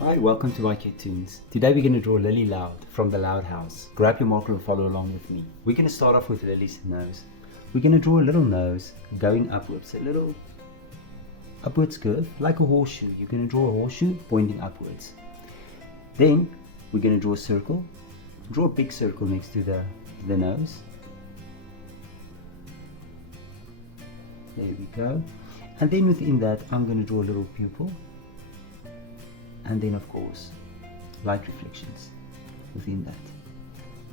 Hi, welcome to mycutetoons. Today we're going to draw Lilly Loud from the Loud House. Grab your marker and follow along with me. We're going to start off with Lily's nose. We're going to draw a little nose going upwards, a little upwards curve, like a horseshoe. You're going to draw a horseshoe pointing upwards. Then we're going to draw a circle. Draw a big circle next to the nose. There we go. And then within that, I'm going to draw a little pupil. And then of course, light reflections within that.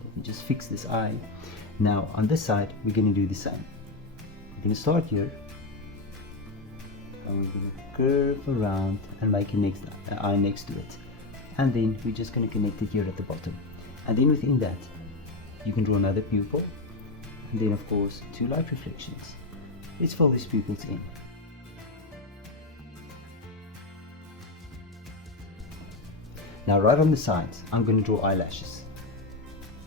Let me just fix this eye. Now on this side, we're going to do the same. We're going to start here. And we're going to curve around and make an eye next to it. And then we're just going to connect it here at the bottom. And then within that, you can draw another pupil. And then of course, two light reflections. Let's fill these pupils in. Now right on the sides, I'm going to draw eyelashes.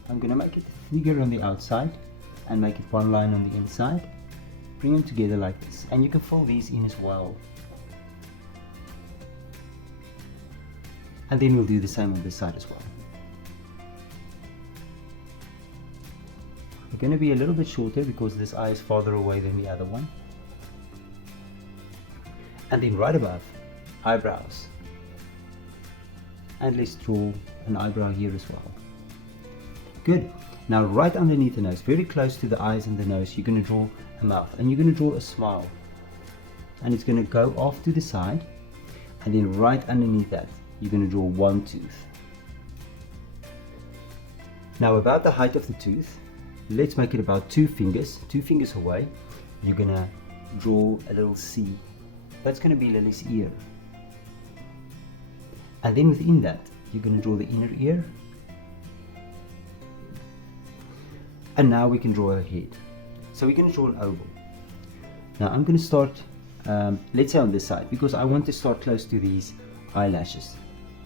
I'm going to make it thicker on the outside and make it one line on the inside. Bring them together like this, and you can fill these in as well. And then we'll do the same on this side as well. They're going to be a little bit shorter because this eye is farther away than the other one. And then right above, eyebrows. And let's draw an eyebrow here as well. Good. Now right underneath the nose, very close to the eyes and the nose, you're going to draw a mouth, and you're going to draw a smile. And it's going to go off to the side, and then right underneath that, you're going to draw one tooth. Now about the height of the tooth, let's make it about 2 fingers away. You're going to draw a little C. That's going to be Lily's ear. And then within that, you're going to draw the inner ear. And now we can draw her head. So we're going to draw an oval. Now I'm going to start, let's say on this side, because I want to start close to these eyelashes.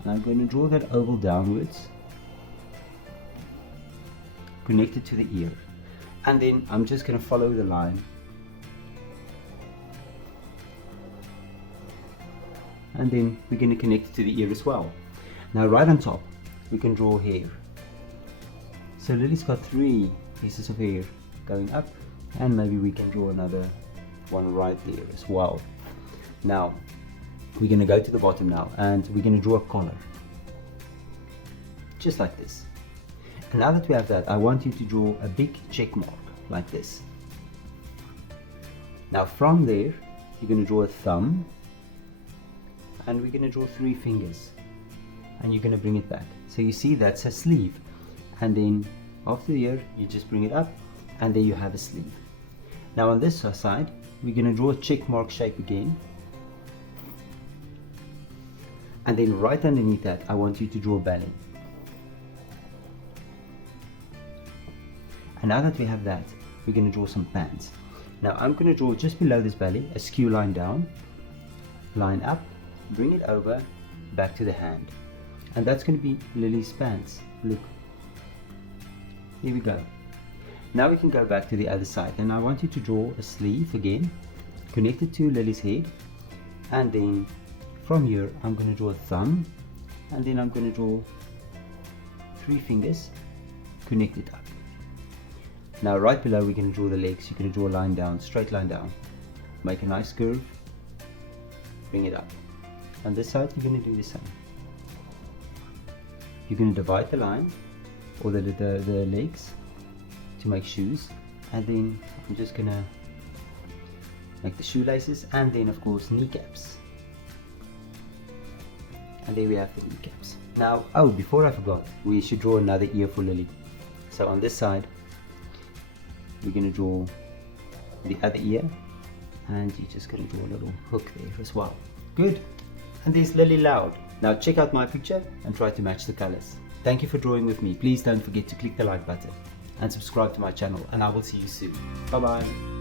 And I'm going to draw that oval downwards, connected to the ear. And then I'm just going to follow the line. And then we're going to connect it to the ear as well. Now right on top, we can draw hair. So Lily's got 3 pieces of hair going up, and maybe we can draw another one right there as well. Now we're going to go to the bottom now, and we're going to draw a collar. Just like this. And now that we have that, I want you to draw a big check mark like this. Now from there, you're going to draw a thumb. And we're going to draw 3 fingers, and you're going to bring it back. So you see that's a sleeve, and then after the ear you just bring it up, and there you have a sleeve. Now on this side we're going to draw a check mark shape again, and then right underneath that I want you to draw a belly. And now that we have that, we're going to draw some pants. Now I'm going to draw just below this belly a skew line down, line up, bring it over, back to the hand. And that's going to be Lily's pants. Look. Here we go. Now we can go back to the other side, and I want you to draw a sleeve again, connected to Lily's head. And then from here, I'm going to draw a thumb, and then I'm going to draw 3 fingers, connected up. Now right below, we're going to draw the legs. You're going to draw a line down, straight line down. Make a nice curve, bring it up. On this side, you're going to do the same. You're going to divide the line, or the legs, to make shoes. And then I'm just going to make the shoelaces, and then of course kneecaps. And there we have the kneecaps. Now, oh, before I forgot, we should draw another ear for Lily. So on this side, we're going to draw the other ear, and you're just going to draw a little hook there as well. Good. And there's Lilly Loud. Now check out my picture and try to match the colors. Thank you for drawing with me. Please don't forget to click the like button and subscribe to my channel, and I will see you soon. Bye bye.